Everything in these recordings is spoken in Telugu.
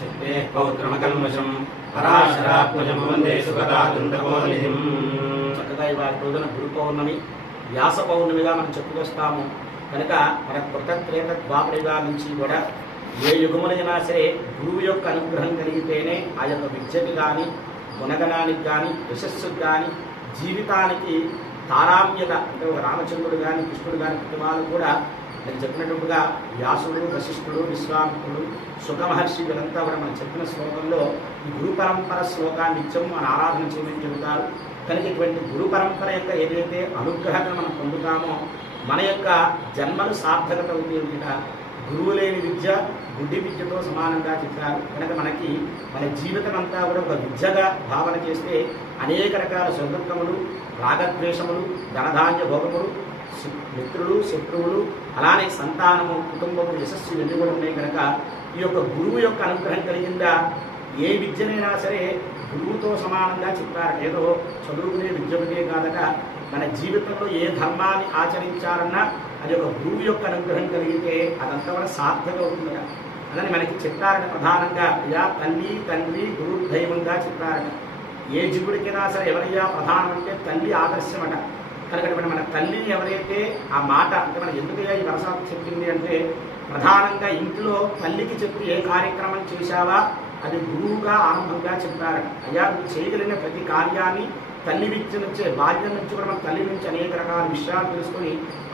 శక్తే పౌత్రమకల్మషం పరాశరాత్మజం వందే సుగతాదంతకోనిధిం. చక్కగా ఇవాళ రోజున గురు పౌర్ణమి, వ్యాస పౌర్ణమిగా మనం చెప్పుకొస్తాము కనుక మన కృతత్రేత ద్వాపరయుగాల నుంచి కూడా ఏ యుగములైనా సరే గురువు యొక్క అనుగ్రహం కలిగితేనే ఆ యొక్క విద్యకి కానీ, గుణగణానికి కానీ, యశస్సుకు కానీ, జీవితానికి తారామ్యత అంటే ఒక రామచంద్రుడు కానీ, కృష్ణుడు కానీ ప్రతి వాళ్ళు కూడా నేను చెప్పినట్టుగా వ్యాసుడు, వశిష్ఠుడు, విశ్వామిత్రుడు, సుఖమహర్షి వీరంతా కూడా మనం చెప్పిన శ్లోకంలో ఈ గురు పరంపర శ్లోకాన్ని నిత్యం మన ఆరాధన చేయమని చెబుతారు. కనుక ఇటువంటి గురు పరంపర యొక్క ఏదైతే అనుగ్రహంగా మనం పొందుతామో మన యొక్క జన్మలు సార్థకత అవుతాయి. గురువు లేని విద్య గుడ్డి విద్యతో సమానంగా చెప్పారు. కనుక మనకి మన జీవితం అంతా కూడా ఒక విద్యగా భావన చేస్తే అనేక రకాల సుఖములు, రాగద్వేషములు, ధనధాన్య భోగములు, మిత్రులు, శత్రువులు, అలానే సంతానము, కుటుంబము, యశస్సు ఇవన్నీ కూడా ఉన్నాయి. కనుక ఈ యొక్క గురువు యొక్క అనుగ్రహం కలిగిందా ఏ విద్యనైనా సరే గురువుతో సమానంగా చెప్పారు. ఏదో చదువుకునే విద్యకునే కాదట, మన జీవితంలో ఏ ధర్మాన్ని ఆచరించాలన్నా అది ఒక గురువు యొక్క అనుగ్రహం కలిగితే అదంతా కూడా సార్థక అవుతుందట. అలానే మనకి చెప్పారట ప్రధానంగా అయ్యా తల్లి, తండ్రి, గురు దైవంగా చెప్పారట. ఏ జీవుడికైనా సరే ఎవరయ్యా ప్రధానం అంటే తల్లి ఆదర్శమట. కనుక మన తల్లిని ఎవరైతే ఆ మాట అంటే మనం ఎందుకయ్యా ఈ వరస చెప్పింది అంటే ప్రధానంగా ఇంట్లో తల్లికి చెప్పి ఏ కార్యక్రమం చేశావా అది గురువుగా ఆరంభంగా చెప్పారట. అయ్యా నువ్వు చేయగలిగిన ప్రతి కార్యాన్ని తల్లి విద్య నుంచే, బాల్యం నుంచి కూడా మన తల్లి నుంచి అనేక రకాల విషయాలు తెలుసుకొని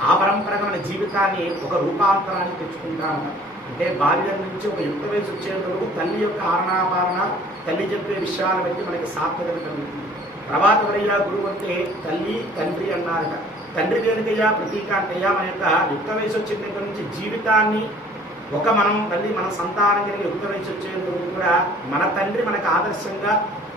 ఆ పరంపరగా మన జీవితాన్ని ఒక రూపాంతరాన్ని తెచ్చుకుంటామట. అంటే బాల్యం నుంచి ఒక యుక్త వయసు వచ్చేంత వరకు తల్లి యొక్క ఆరణాపారణ, తల్లి చెప్పే విషయాల బట్టి మనకి సార్థకత కలుగుతుంది. తర్వాత ఎవరయ్యా గురువు అంటే తల్లి, తండ్రి అన్నారట. తండ్రి దేనికయ్యా ప్రతీక అంటయ్యా మన యొక్క యుక్త వయసు వచ్చిన దగ్గర నుంచి జీవితాన్ని మనం తల్లి మన సంతానం కలిగి యుక్త వయసు వచ్చేంత వరకు కూడా మన తండ్రి మనకు ఆదర్శంగా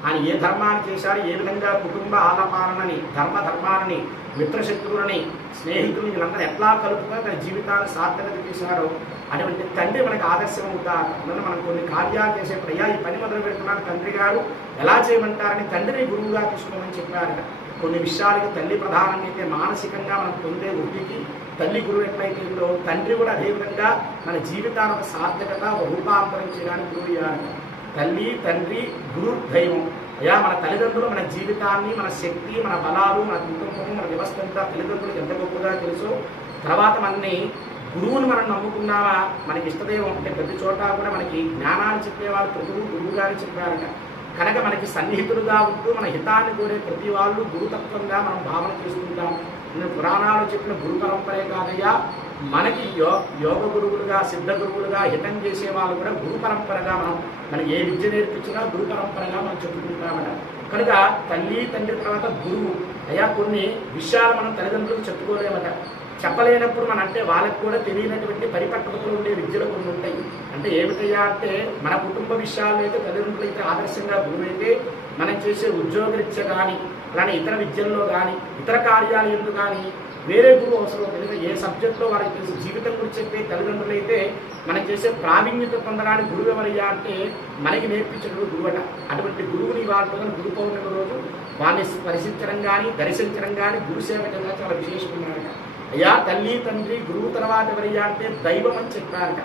ఆయన ఏ ధర్మాన్ని చేశారు, ఏ విధంగా కుటుంబ ఆలపాలనని, ధర్మాలని, మిత్రశత్రువులని, స్నేహితులని వీళ్ళందరూ ఎట్లా కలుపుగా తన జీవితాన్ని సార్థకత చేశారో అటువంటి తండ్రి మనకు ఆదర్శం అవుతారు. అందువల్ల మనం కొన్ని కార్యాలు చేసేప్పుడు అయ్యా ఈ పని మొదలు పెడుతున్నాను తండ్రి గారు ఎలా చేయమంటారని తండ్రిని గురువుగా తీసుకోమని చెప్పారట. కొన్ని విషయాలకి తల్లి ప్రధానంగా అయితే మానసికంగా మనం పొందే వృద్ధికి తల్లి గురువు ఎట్లయితే ఉందో తండ్రి కూడా అదేవిధంగా మన జీవితానికి సార్థకత రూపాంతరం చేయడానికి గురువు అయ్యారట. తల్లి, తండ్రి, గురు, దైవం. అయ్యా మన తల్లిదండ్రులు మన జీవితాన్ని, మన శక్తి, మన బలాలు, మన కుటుంబము, మన వ్యవస్థ అంతా తల్లిదండ్రులకు ఎంత గొప్పగా తెలుసో తర్వాత మనని గురువుని మనం నమ్ముకున్నావా మనకి ఇష్టదైవం అంటే ప్రతి చోట కూడా మనకి జ్ఞానాన్ని చెప్పేవాళ్ళు ప్రతి గురువుగానే చెప్పారట. కనుక మనకి సన్నిహితులుగా ఉంటూ మన హితాన్ని కోరే ప్రతి వాళ్ళు గురుతత్వంగా మనం భావన చేసుకుంటాం. పురాణాలు చెప్పిన గురు పరంపరే కాదయ్యా మనకి యోగ గురువులుగా, సిద్ధ గురువులుగా హితం చేసే వాళ్ళు కూడా గురు పరంపరగా మనం ఏ విద్య నేర్పించినా గురు పరంపరగా మనం చెప్పుకుంటామట. కనుక తల్లి, తండ్రి తర్వాత గురువు. అయ్యా కొన్ని విషయాలు మనం తల్లిదండ్రులకు చెప్పుకోలేమట. చెప్పలేనప్పుడు మన అంటే వాళ్ళకి కూడా తెలియనటువంటి పరిపక్వతలు ఉండే విద్యలు కొన్ని ఉంటాయి. అంటే ఏమిటయ్యా అంటే మన కుటుంబ విషయాల్లో అయితే తల్లిదండ్రులు అయితే ఆదర్శంగా గురువు అయితే మనం చేసే ఉద్యోగరీత్యా కానీ అలానే ఇతర విద్యల్లో కానీ ఇతర కార్యాలు ఎందుకు కానీ వేరే గురువు అవసరం తెలియదు. ఏ సబ్జెక్ట్లో వారికి తెలిసి జీవితం గురించి చెప్పే తల్లిదండ్రులు అయితే మనం చేసే ప్రావీణ్యత పొందడానికి గురువు ఎవరయ్యా అంటే మనకి నేర్పించిన గురువు అట. అటువంటి గురువుని వాళ్ళ గురు పౌర్ణమి రోజు వారిని స్పర్శించడం కానీ దర్శించడం కానీ గురుసేవ కన్నా చాలా విశేషమైనట. అయ్యా తల్లి, తండ్రి, గురువు తర్వాత ఎవరయ్యా అంటే దైవం అని చెప్పారట.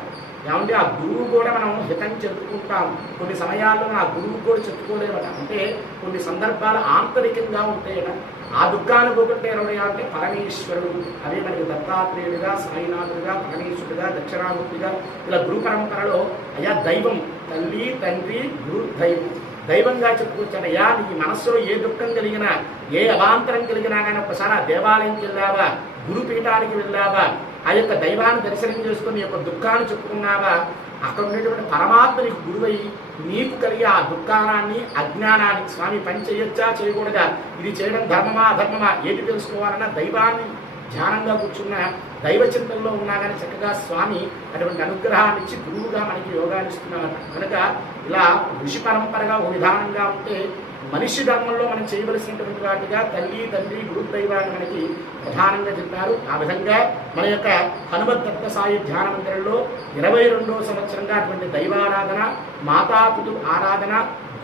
ఏమంటే ఆ గురువు కూడా మనం హితం చెప్పుకుంటాం. కొన్ని సమయాల్లో ఆ గురువు కూడా చెప్పుకోలేమట. అంటే కొన్ని సందర్భాలు ఆంతరికంగా ఉంటాయట. ఆ దుఃఖానుభూకుంటే ఎవరయ్యా అంటే పరమేశ్వరుడు. అదే మనకి దత్తాత్రేయుడిగా, సాయినాథుడిగా, పరమేశ్వరుడిగా, దక్షిణామూర్తిగా ఇలా గురు పరంపరలో అయ్యా దైవం తల్లి, తండ్రి, గురు, దైవం దైవంగా చెప్పుకొచ్చాడు. అయ్యా నీ మనస్సులో ఏ దుఃఖం కలిగినా, ఏ అవాంతరం కలిగినా కానీ ఒకసారి ఆ దేవాలయంకి వెళ్ళావా, గురుపీఠానికి వెళ్ళావా, ఆ యొక్క దైవాన్ని దర్శనం చేసుకుని యొక్క దుఃఖాన్ని చెప్పుకున్నావా, అక్కడ ఉండేటువంటి పరమాత్మ నీకు గురువై నీకు కలిగే ఆ దుఃఖానాన్ని, అజ్ఞానాన్ని స్వామి పని చేయొచ్చా చేయకూడదా, ఇది చేయడం ధర్మమా అధర్మమా ఏది తెలుసుకోవాలన్నా దైవాన్ని ధ్యానంగా కూర్చున్న దైవ చింతనలో ఉన్నా కానీ చక్కగా స్వామి అటువంటి అనుగ్రహాన్ని ఇచ్చి గురువుగా మనకి యోగాన్ని ఇస్తున్నారు. కనుక ఇలా ఋషి పరంపరగా ఒక విధానంగా ఉంటే మనిషి ధర్మంలో మనం చేయవలసినటువంటి వాటిగా తల్లి, తండ్రి, గురు, దైవాన్ని మనకి ప్రధానంగా చెప్పారు. ఆ విధంగా మన యొక్క హనుమత్ దత్త సాయి ధ్యాన మందిరంలో 22వ సంవత్సరంగా అటువంటి దైవారాధన, మాతాపితృ ఆరాధన,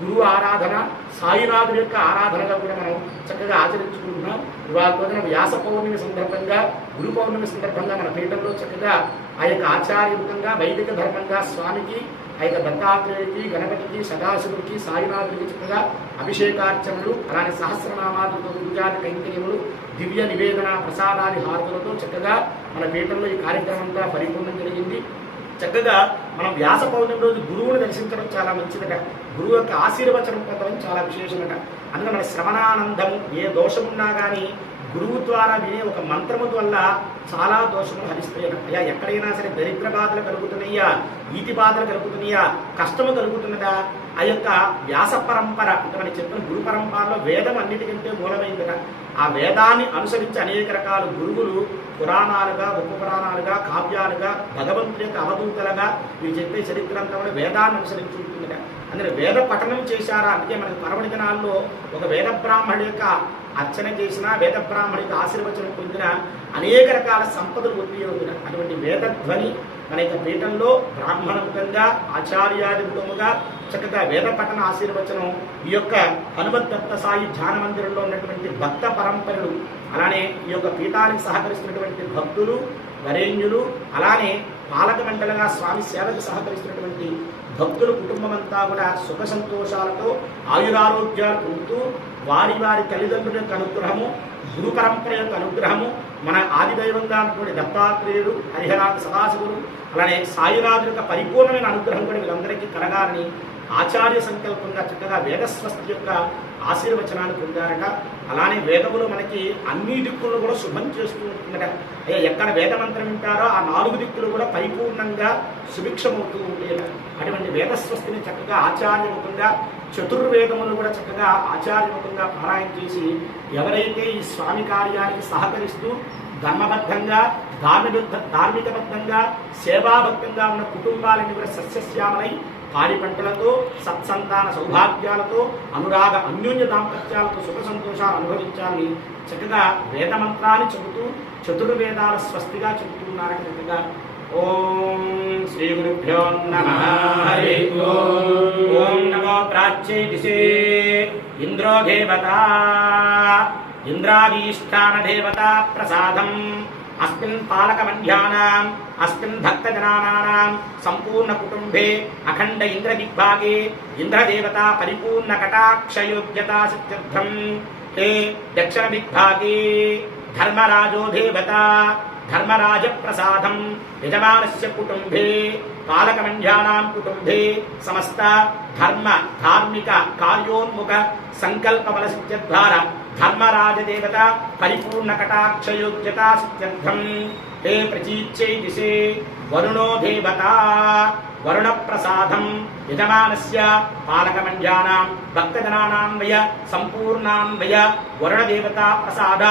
గురువు ఆరాధన, సాయినాథుడి యొక్క ఆరాధనగా కూడా మనం చక్కగా ఆచరించుకుంటున్నాం. ఇవాళ రోజున వ్యాస పౌర్ణమి సందర్భంగా, గురు పౌర్ణమి సందర్భంగా మన పీఠంలో చక్కగా ఆ యొక్క ఆచార్యయుతంగా వైదిక ధర్మంగా స్వామికి అయితే దత్తాత్రేయుడికి, గణపతికి, సదాశివుడికి, సాయినాథుడికి చక్కగా అభిషేకార్చనలు, అలానే సహస్రనామాలతో పూజాది కైంకర్యములు, దివ్య నివేదన ప్రసాదాది హారతులతో చక్కగా మన పీఠంలో ఈ కార్యక్రమం అంతా పరిపూర్ణం జరిగింది. చక్కగా మనం వ్యాస పౌర్ణమి రోజు గురువుని దర్శించడం చాలా మంచిదట. గురువు యొక్క ఆశీర్వచనం పొందడం చాలా విశేషమట. అందులో మన శ్రవణానందము, ఏ దోషమున్నా కానీ గురువు ద్వారా వినే ఒక మంత్రము వల్ల చాలా దోషములు హరిస్తాయట. అయ్యా ఎక్కడైనా సరే దరిద్ర బాధలు కలుగుతున్నాయా, ఈతి బాధలు కలుగుతున్నాయా, కష్టము కలుగుతున్నదా, ఆ యొక్క వ్యాస పరంపర అంటే మనకి చెప్పిన గురు పరంపరలో వేదం అన్నిటికంటే మూలమైందట. ఆ వేదాన్ని అనుసరించి అనేక రకాల గురువులు పురాణాలుగా, ఉపపురాణాలుగా, కావ్యాలుగా, భగవంతుడి యొక్క అవధూతలుగా వీరు చెప్పే చరిత్ర అంతా కూడా వేదాన్ని అనుసరించి ఉంటుందట. అందుకే వేద పఠనం చేశారా అంటే మనకి పరమడి దినాల్లో ఒక వేద బ్రాహ్మణుడి యొక్క అర్చన చేసిన, వేద బ్రాహ్మణుడికి ఆశీర్వచనం పొందిన అనేక రకాల సంపదలు పొందిన అటువంటి వేదధ్వని మన యొక్క పీఠంలో బ్రాహ్మణముఖంగా, ఆచార్యాధిముఖముగా చక్కగా వేద పఠన ఆశీర్వచనం ఈ యొక్క హనుమద్దత్త సాయి ధ్యాన మందిరంలో ఉన్నటువంటి భక్త పరంపరలు, అలానే ఈ యొక్క పీఠానికి సహకరిస్తున్నటువంటి భక్తులు, వరేణ్యులు, అలానే పాలక మండలిగా స్వామి సేవకు సహకరిస్తున్నటువంటి భక్తుల కుటుంబం అంతా కూడా సుఖ సంతోషాలతో ఆయురారోగ్యాలు పొందుతూ వారి వారి తల్లిదండ్రుల యొక్క అనుగ్రహము, గురు పరంపర యొక్క అనుగ్రహము, మన ఆదిదైవంగా ఉన్నటువంటి దత్తాత్రేయుడు, హరిహరాజ సదాశివుడు, అలానే సాయినాథుల యొక్క పరిపూర్ణమైన అనుగ్రహం కూడా వీళ్ళందరికీ కలగాలని ఆచార్య సంకల్పంగా చక్కగా వేదస్వస్తి యొక్క ఆశీర్వచనాలు పొందారట. అలానే వేదములు మనకి అన్ని దిక్కులను కూడా శుభం చేస్తూ ఉంటుందట. అయ్యా ఎక్కడ వేదమంత్రం వింటారో ఆ 4 దిక్కులు కూడా పరిపూర్ణంగా సుభిక్షమవుతూ ఉంటాయట. అటువంటి వేదస్వస్తిని చక్కగా ఆచార్యముఖంగా, చతుర్వేదములు కూడా చక్కగా ఆచార్యముఖంగా పారాయణ చేసి ఎవరైతే ఈ స్వామి కార్యానికి సహకరిస్తూ ధర్మబద్ధంగా, ధార్మికబద్ధంగా, సేవాబద్ధంగా ఉన్న కుటుంబాలని కూడా సస్యశ్యామలై పాడి పంటలతో, సత్సంతాన సౌభాగ్యాలతో, అనురాగ అన్యోన్య దాంపత్యాలతో సుఖ సంతోషాలు అనుభవించాలని చక్కగా వేదమంత్రాన్ని చెబుతూ చతుర్వేదాల స్వస్తిగా చెబుతున్నారు. చక్కగా ఓం శ్రీ గురుభ్యో నమః. హరి ఓం నమో ప్రాచ్యై దిశే ఇంద్రో దేవతా, ఇంద్రాదీష్టాన దేవతా ప్రసాదం అస్మిన్ పాలకమధ్యానాం, అస్మిన్ భక్తజనానాం సంపూర్ణ కుటుంబే అఖండ ఇంద్రదిగ్భాగే ఇంద్రదేవతా పరిపూర్ణ కటాక్షయోగ్యతా సిద్ధ్యర్థం ते दक्षिण दिग्भागे धर्मराजो देवता धर्मराज प्रसादं यजमानस्य कुटुंबे पालकमंड्यानां कुटुंबे समस्त धर्म धार्मिक कार्योन्मुख संकल्प बल सिद्ध्यद्वारा धर्मराज देवता परिपूर्ण कटाक्षयोग्यता सिद्ध्यर्थं ते प्रचीच्यै दिशे वरुणो देवता वरुण प्रसादं यजमानस्य पालकमंड्यानां भक्तजनानान्वय संपूर्णान्वय वरुण देवता प्रसाद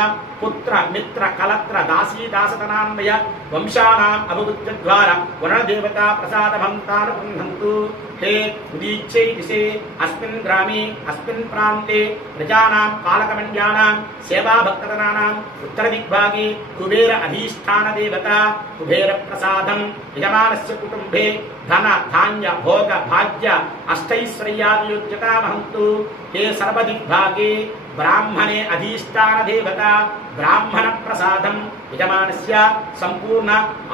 पुत्र मित्र कलत्र दासी दासतनान्वय वंशानाम् अभिवृद्धिद्वारा वरुण देवता प्रसादमन्तानुगृह्णन्तु हे उदीच्यै दिशे अस्मिन् ग्रामे अस्मिन् प्रान्ते प्रजानां पालकमंड्यानां सेवा भक्तजनानाम् उत्तरदिग्भागे कुबेर अधीष्ठान देवता कुबेर प्रसादं यजमानस्य कुटुंबे धन धान्य भोग भाग्य अष्टैश्वर्यादियोग्यता वहन्तु हे सर्वदिग्भागे ब्राह्मणे अधीष्ठान देवता ब्राह्मण प्रसादं यजमानस्य संपूर्ण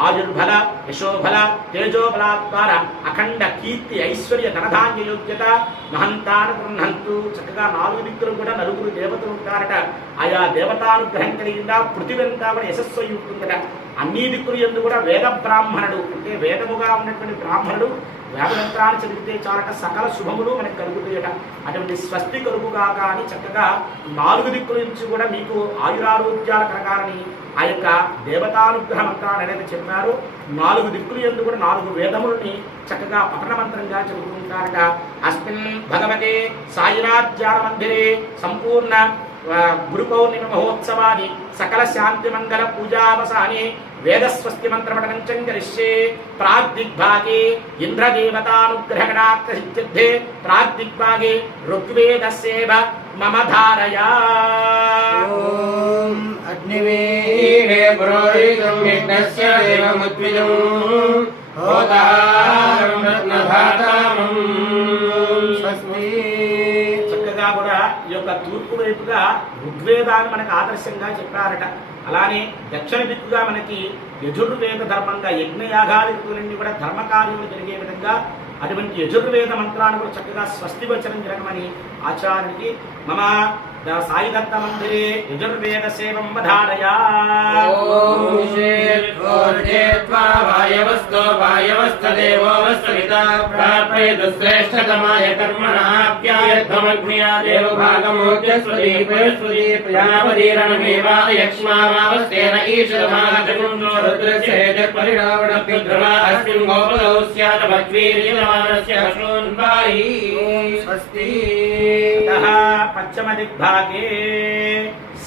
आयुर्बल यशोबल तेजोबलाद्वारा अखंड कीर्ति ऐश्वर्य धनधान्य योग्यता महंतानुगृह्णन्तु చక్కగా నాలుగు దిక్కులు కూడా నలుగురు దేవతలు ఉంటారట. ఆయా దేవతానుగ్రహం కలిగిందా పృథివంతా కూడా యశస్సు అయి ఉంటుందట. అన్ని దిక్కులు ఎందు కూడా వేద బ్రాహ్మణుడు అంటే వేదముగా ఉన్నటువంటి బ్రాహ్మణుడు వేదమంత్రాన్ని చదివితే చాలక సకల శుభములు మనకు కలుగుతాయట. అటువంటి స్వస్తి కలుగుగాక అని చక్కగా నాలుగు దిక్కుల నుంచి కూడా మీకు ఆయురారోగ్యాల కలగాలని ఆ యొక్క దేవతానుగ్రహ మంత్రాన్ని అనేది చెప్పారు. నాలుగు దిక్కులు ఎందు కూడా నాలుగు వేదములని చక్కగా పఠన మంత్రంగా చెబుతుంటారట. అస్మిన్ భగవతే సాయినాథ్యాన మందిరే సంపూర్ణ గురు పౌర్ణిమ మహోత్సవాది సకల శాంతి మంగళ పూజావసానే వేదస్వస్తి మంత్రపఠనం చంకరిష్యే. ప్రాగ్దిగ్భాగే ఇంద్రదేవతానుగ్రహగణాత్సిద్ధే ప్రాగ్దిగ్భాగే ఋగ్వేదస్యేవ మమ ధారయా. ఓం అగ్నివీరే పురోహితం యజ్ఞస్య దేవముద్విజం హోతారం రత్నధాతామం స్వస్తి. చక్కగా కూడా ఈ యొక్క తూర్పు వైపుగా ఋగ్వేదాన్ని మనకు ఆదర్శంగా చెప్పారట. అలానే దక్షిణ దిక్కుగా మనకి యజుర్వేద ధర్మంగా యజ్ఞయాగాది ఋతువులన్నీ కూడా ధర్మకార్యములు జరిగే విధంగా అటువంటి యజుర్వేద మంత్రాన్ని కూడా చక్కగా స్వస్తి వచనం జరగమని ఆచార్యునికి మమ సాయి దత్త మందిరే యజుర్వేద సేవం వధారయా. శ్రేష్టతమాయ కర్మణాప్యాయధ్వమగ్నియాదేవ భాగమోద్యస్వదీపేశ్వదీప్రజాపదీరణమేవాయక్ష్మావావస్థేన ఈశదమాగచకుందో రుద్రసేజపరిరావణప్యుద్రవా అస్మిన్ గోపదౌ స్యాత భక్వీర్యమానస్య అశ్నోన్వాయి. స్వస్తి. పశ్చిమ దిగ్భాగే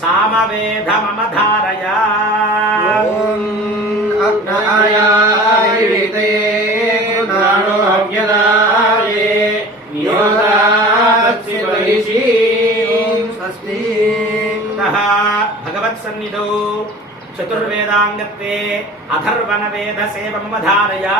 సామవేద మమ ధారయా. భగవత్ సన్నిధౌ చతుర్వేదాంగత్వే అథర్వణ వేద సేవం ధారయా.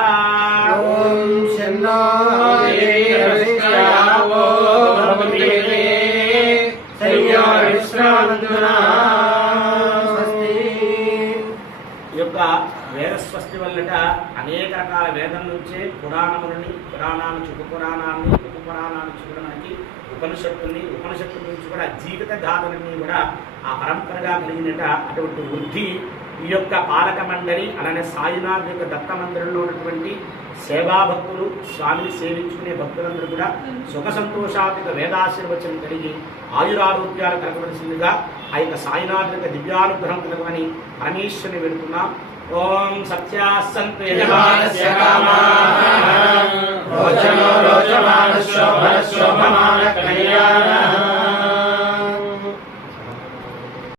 ఈ యొక్క వేదస్వస్తి వల్లట అనేక రకాల వేదం నుంచే పురాణములని పురాణాన్ని ఉపపురాణాన్ని చూడడానికి ఉపనిషత్తుల్ని ఉపనిషత్తుల నుంచి కూడా జీవిత గాథలన్నీ కూడా ఆ పరంపరగా కలిగినట అటువంటి వృద్ధి ఈ యొక్క పాలక మండలి అలానే సాయినాథ్ యొక్క దత్త మందిరంలో ఉన్నటువంటి సేవాభక్తులు స్వామిని సేవించుకునే భక్తులందరూ కూడా సుఖ సంతోషాత్మక వేదాశీర్వచనం కలిగి ఆయురారోగ్యాలు కలగవలసిందిగా ఆ యొక్క సాయినాథ్ యొక్క దివ్యానుగ్రహం కలగమని పరమేశ్వరుని వెళుతున్నాం. ఓం సత్యాసంతు యజమానస్య కామాః రోచనో రోచమానః శోభనః శోభమానః కళ్యాణః